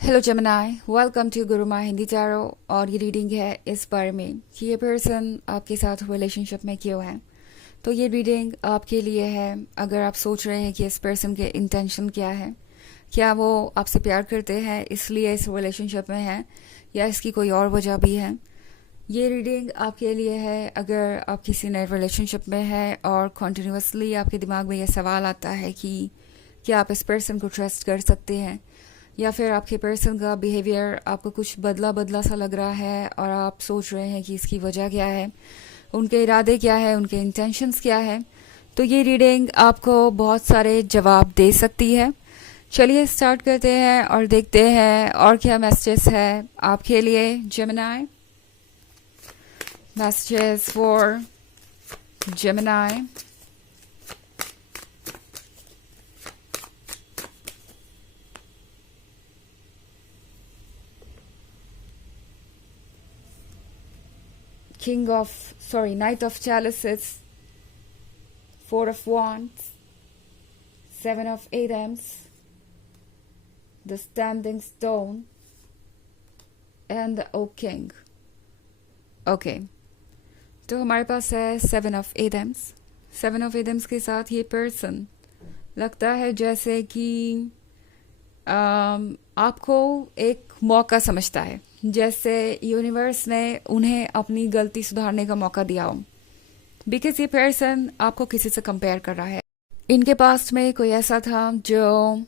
Hello Gemini, welcome to Guruma Hindi tarot. और ये reading है इस बारे में कि ये पर्सन आपके साथ रिलेशनशिप में क्यों है। तो ये रीडिंग आपके लिए है अगर आप सोच रहे हैं कि इस पर्सन के इंटेंशन क्या है, क्या वो आपसे प्यार करते हैं इसलिए इस रिलेशनशिप में है या इसकी कोई और वजह भी है। ये रीडिंग आपके लिए है अगर आप किसी नए रिलेशनशिप में है और कॉन्टिन्यूसली आपके दिमाग में यह सवाल आता है कि क्या आप इस पर्सन को ट्रस्ट कर सकते हैं, या फिर आपके पर्सन का बिहेवियर आपको कुछ बदला बदला सा लग रहा है और आप सोच रहे हैं कि इसकी वजह क्या है, उनके इरादे क्या है, उनके इंटेंशंस क्या है। तो ये रीडिंग आपको बहुत सारे जवाब दे सकती है। चलिए स्टार्ट करते हैं और देखते हैं और क्या मैसेजेस है आपके लिए Gemini. Messages for Gemini. Knight of Chalices, Four of Wands, Seven of Atoms, the Standing Stone, and the Oak King. Okay, तो हमारे पास है seven of Adams. Seven of Adams के साथ ये पर्सन लगता है जैसे कि आपको एक मौका समझता है, जैसे यूनिवर्स ने उन्हें अपनी गलती सुधारने का मौका दिया हो। बिकॉज ये पर्सन आपको किसी से कंपेयर कर रहा है। इनके पास्ट में कोई ऐसा था जो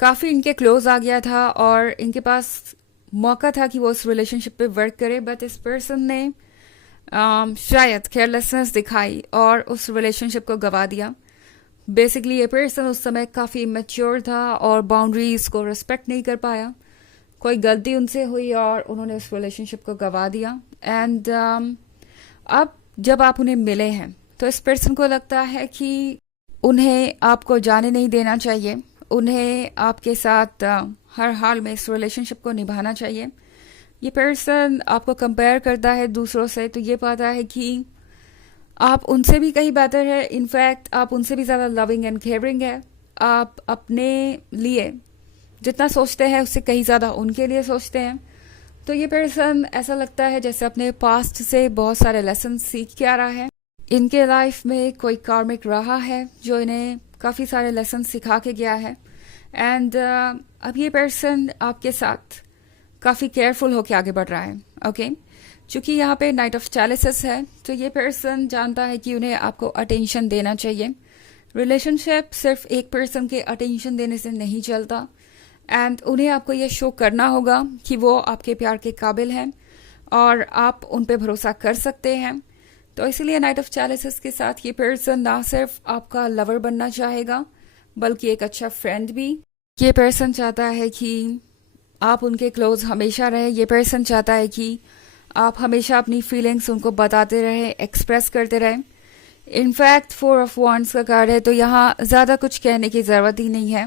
काफ़ी इनके क्लोज आ गया था और इनके पास मौका था कि वो उस रिलेशनशिप पे वर्क करे, बट इस पर्सन ने शायद केयरलेसनेस दिखाई और उस रिलेशनशिप को गवा दिया। बेसिकली ये पर्सन उस समय काफ़ी मैच्योर था और बाउंड्रीज को रिस्पेक्ट नहीं कर पाया। कोई गलती उनसे हुई और उन्होंने उस रिलेशनशिप को गवा दिया। एंड अब जब आप उन्हें मिले हैं तो इस पर्सन को लगता है कि उन्हें आपको जाने नहीं देना चाहिए, उन्हें आपके साथ हर हाल में इस रिलेशनशिप को निभाना चाहिए। ये पर्सन आपको कंपेयर करता है दूसरों से, तो ये पाता है कि आप उनसे भी कहीं बेहतर है। इनफैक्ट आप उनसे भी ज़्यादा लविंग एंड केयरिंग है। आप अपने लिए जितना सोचते हैं उससे कहीं ज़्यादा उनके लिए सोचते हैं। तो ये पर्सन ऐसा लगता है जैसे अपने पास्ट से बहुत सारे लेसन सीख के आ रहा है। इनके लाइफ में कोई कार्मिक रहा है जो इन्हें काफ़ी सारे लेसन सिखा के गया है। एंड अब ये पर्सन आपके साथ काफ़ी केयरफुल होकर आगे बढ़ रहा है। ओके, चूंकि यहाँ पे नाइट ऑफ चैलिसेस है तो ये पर्सन जानता है कि उन्हें आपको अटेंशन देना चाहिए। रिलेशनशिप सिर्फ एक पर्सन के अटेंशन देने से नहीं चलता एंड उन्हें आपको ये शो करना होगा कि वो आपके प्यार के काबिल हैं और आप उन पे भरोसा कर सकते हैं। तो इसीलिए नाइट ऑफ चैलिसेस के साथ ये पर्सन ना सिर्फ आपका लवर बनना चाहेगा बल्कि एक अच्छा फ्रेंड भी। ये पर्सन चाहता है कि आप उनके क्लोज हमेशा रहे। ये पर्सन चाहता है कि आप हमेशा अपनी फीलिंग्स उनको बताते रहे, एक्सप्रेस करते रहे। इनफैक्ट फोर ऑफ वॉन्ड्स का कार्ड है तो यहाँ ज़्यादा कुछ कहने की ज़रूरत ही नहीं है।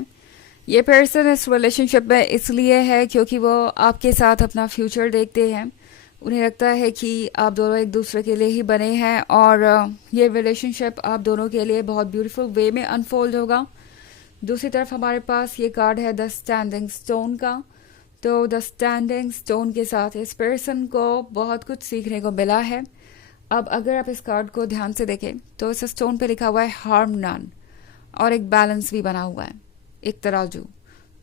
ये पर्सन इस रिलेशनशिप में इसलिए है क्योंकि वो आपके साथ अपना फ्यूचर देखते हैं। उन्हें लगता है कि आप दोनों एक दूसरे के लिए ही बने हैं और ये रिलेशनशिप आप दोनों के लिए बहुत ब्यूटीफुल वे में अनफोल्ड होगा। दूसरी तरफ हमारे पास ये कार्ड है द स्टैंडिंग स्टोन का। तो द स्टैंडिंग स्टोन के साथ इस पर्सन को बहुत कुछ सीखने को मिला है। अब अगर आप इस कार्ड को ध्यान से देखें तो इस स्टोन पे लिखा हुआ है हार्म नन और एक बैलेंस भी बना हुआ है, एक तराजू।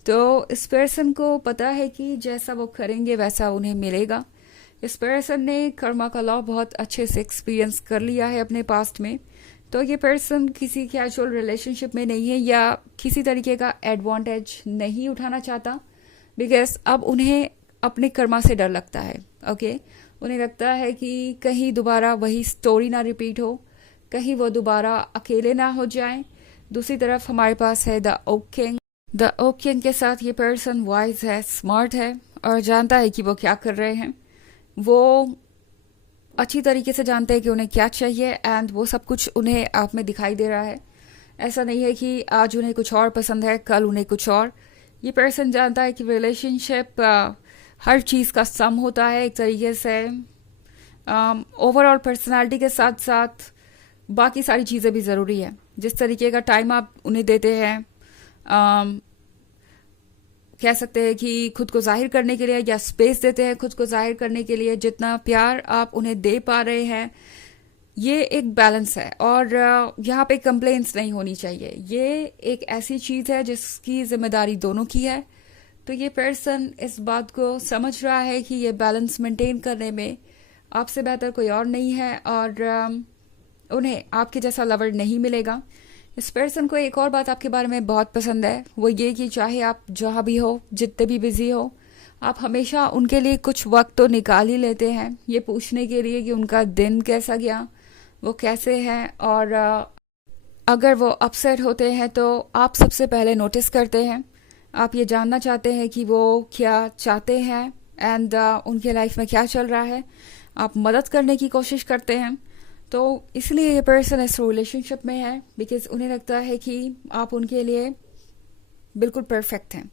तो इस पर्सन को पता है कि जैसा वो करेंगे वैसा उन्हें मिलेगा। इस पर्सन ने कर्मा का लॉ बहुत अच्छे से एक्सपीरियंस कर लिया है अपने पास्ट में। तो ये पर्सन किसी कैजुअल रिलेशनशिप में नहीं है या किसी तरीके का एडवांटेज नहीं उठाना चाहता, बिकॉज अब उन्हें अपने कर्मा से डर लगता है। ओके, उन्हें लगता है कि कहीं दोबारा वही स्टोरी ना रिपीट हो, कहीं वो दोबारा अकेले ना हो जाएं। दूसरी तरफ हमारे पास है the oak king. The oak king के साथ ये पर्सन वाइज है, स्मार्ट है और जानता है कि वो क्या कर रहे हैं। वो अच्छी तरीके से जानते हैं कि उन्हें क्या चाहिए एंड वो सब कुछ उन्हें आप में दिखाई दे रहा है। ऐसा नहीं है कि आज उन्हें कुछ और पसंद है, कल उन्हें कुछ और। ये पर्सन जानता है कि रिलेशनशिप हर चीज़ का सम होता है एक तरीके से। ओवरऑल पर्सनालिटी के साथ साथ बाकी सारी चीज़ें भी ज़रूरी है। जिस तरीके का टाइम आप उन्हें देते हैं, कह सकते हैं कि खुद को जाहिर करने के लिए, या स्पेस देते हैं खुद को जाहिर करने के लिए। जितना प्यार आप उन्हें दे पा रहे हैं, ये एक बैलेंस है। और यहाँ पे कंप्लेंट्स नहीं होनी चाहिए। ये एक ऐसी चीज़ है जिसकी जिम्मेदारी दोनों की है। तो ये पर्सन इस बात को समझ रहा है कि ये बैलेंस मेंटेन करने में आपसे बेहतर कोई और नहीं है, और उन्हें आपके जैसा लवर नहीं मिलेगा। इस पर्सन को एक और बात आपके बारे में बहुत पसंद है, वो ये कि चाहे आप जहाँ भी हो, जितने भी बिजी हो, आप हमेशा उनके लिए कुछ वक्त तो निकाल ही लेते हैं, ये पूछने के लिए कि उनका दिन कैसा गया, वो कैसे हैं। और अगर वो अपसेट होते हैं तो आप सबसे पहले नोटिस करते हैं। आप ये जानना चाहते हैं कि वो क्या चाहते हैं एंड उनके लाइफ में क्या चल रहा है। आप मदद करने की कोशिश करते हैं। तो इसलिए ये पर्सन इस रिलेशनशिप में है, बिकॉज उन्हें लगता है कि आप उनके लिए बिल्कुल परफेक्ट हैं।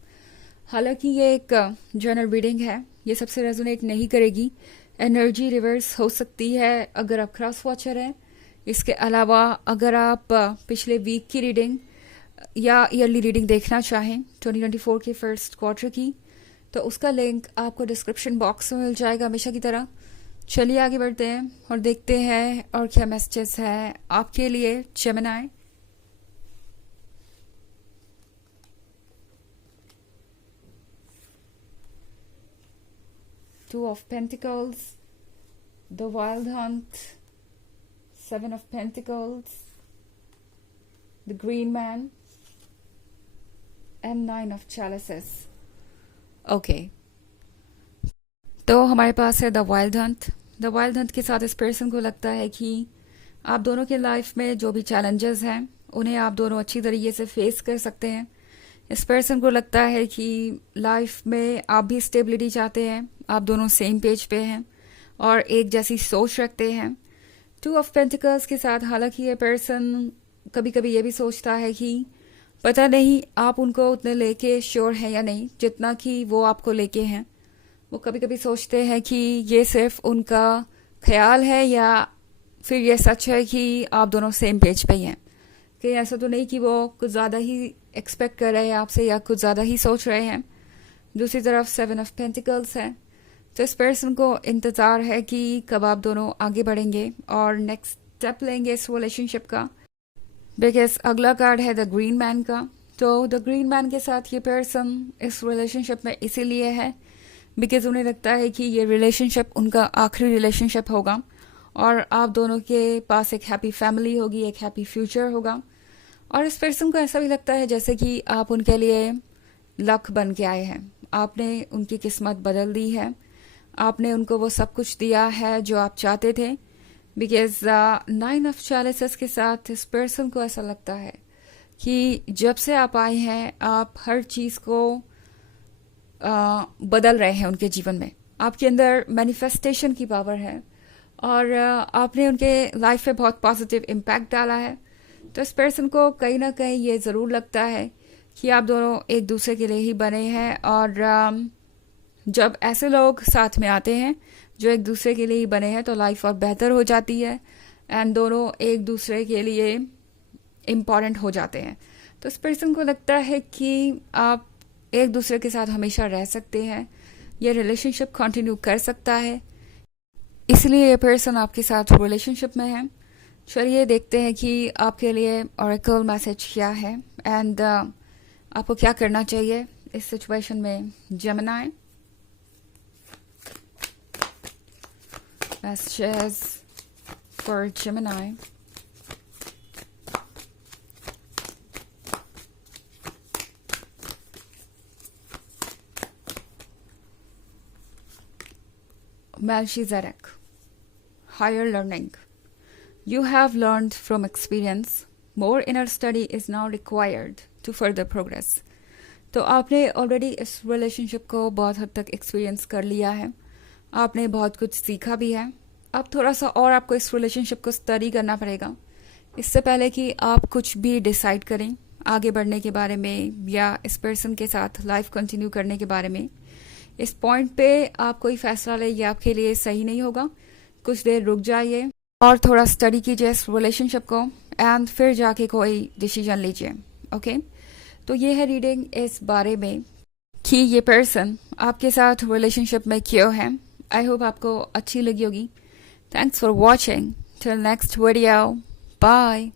हालांकि ये एक जनरल रीडिंग है, ये सबसे रेजोनेट नहीं करेगी। एनर्जी रिवर्स हो सकती है अगर आप क्रॉस वॉचर हैं। इसके अलावा अगर आप पिछले वीक की रीडिंग या ईयरली रीडिंग देखना चाहें 2024 के फर्स्ट क्वार्टर की, तो उसका लिंक आपको डिस्क्रिप्शन बॉक्स में मिल जाएगा हमेशा की तरह। चलिए आगे बढ़ते हैं और देखते हैं और क्या मैसेजेस है आपके लिए Gemini. Two of Pentacles, the Wild Hunt, Seven of Pentacles, the Green Man, and Nine of Chalices. Okay. तो हमारे पास है the wild Hunt. The wild Hunt के साथ इस पर्सन को लगता है कि आप दोनों के लाइफ में जो भी चैलेंजेस हैं उन्हें आप दोनों अच्छी तरीके से फेस कर सकते हैं। इस पर्सन को लगता है कि लाइफ में आप भी स्टेबिलिटी चाहते हैं, आप दोनों सेम पेज पे हैं और एक जैसी सोच रखते हैं। टू ऑफ पेंटिकल्स के साथ हालांकि ये पर्सन कभी कभी ये भी सोचता है कि पता नहीं आप उनको उतने लेके श्योर हैं या नहीं जितना कि वो आपको लेके हैं। वो कभी कभी सोचते हैं कि ये सिर्फ उनका ख्याल है या फिर ये सच है कि आप दोनों सेम पेज पे ही हैं। कि ऐसा तो नहीं कि वो कुछ ज़्यादा ही एक्सपेक्ट कर रहे हैं आपसे या कुछ ज़्यादा ही सोच रहे हैं। दूसरी तरफ सेवन ऑफ पेंटिकल्स है, तो इस पर्सन को इंतज़ार है कि कब आप दोनों आगे बढ़ेंगे और नेक्स्ट स्टेप लेंगे इस रिलेशनशिप का। बिकॉज अगला कार्ड है द ग्रीन मैन का। तो द ग्रीन मैन के साथ ये पर्सन इस रिलेशनशिप में इसीलिए है बिकॉज उन्हें लगता है कि ये रिलेशनशिप उनका आखिरी रिलेशनशिप होगा और आप दोनों के पास एक हैप्पी फैमिली होगी, एक हैप्पी फ्यूचर होगा। और इस पर्सन को ऐसा भी लगता है जैसे कि आप उनके लिए लक बन के आए हैं, आपने उनकी किस्मत बदल दी है, आपने उनको वो सब कुछ दिया है जो आप चाहते थे। बिकॉज नाइन ऑफ चैलिसेस के साथ इस पर्सन को ऐसा लगता है कि जब से आप आए हैं आप हर चीज़ को बदल रहे हैं उनके जीवन में। आपके अंदर मैनिफेस्टेशन की पावर है और आपने उनके लाइफ पे बहुत पॉजिटिव इम्पैक्ट डाला है। तो इस पर्सन को कहीं ना कहीं ये ज़रूर लगता है कि आप दोनों एक दूसरे के लिए ही बने हैं। और जब ऐसे लोग साथ में आते हैं जो एक दूसरे के लिए ही बने हैं तो लाइफ और बेहतर हो जाती है एंड दोनों एक दूसरे के लिए इम्पॉर्टेंट हो जाते हैं। तो इस पर्सन को लगता है कि आप एक दूसरे के साथ हमेशा रह सकते हैं, ये रिलेशनशिप कंटिन्यू कर सकता है, इसलिए ये पर्सन आपके साथ रिलेशनशिप में है। चलिए देखते हैं कि आपके लिए ऑरेकल मैसेज क्या है एंड आपको क्या करना चाहिए इस सिचुएशन में Gemini. Messages for Gemini. Melchizedek. Higher learning. You have learned from experience. More inner study is now required to further progress. तो आपने ऑलरेडी इस रिलेशनशिप को बहुत हद तक एक्सपीरियंस कर लिया है, आपने बहुत कुछ सीखा भी है। अब थोड़ा सा और आपको इस रिलेशनशिप को स्टडी करना पड़ेगा इससे पहले कि आप कुछ भी डिसाइड करें आगे बढ़ने के बारे में या इस पर्सन के साथ लाइफ कंटिन्यू करने के बारे में। इस पॉइंट पे आप कोई फैसला लें ये आपके लिए सही नहीं होगा। कुछ देर रुक जाइए और थोड़ा स्टडी कीजिए इस रिलेशनशिप को एंड फिर जाके कोई डिसीजन लीजिए। ओके, तो ये है रीडिंग इस बारे में कि ये पर्सन आपके साथ रिलेशनशिप में क्यों है। आई होप आपको अच्छी लगी होगी। Thanks for watching. Till next video, bye.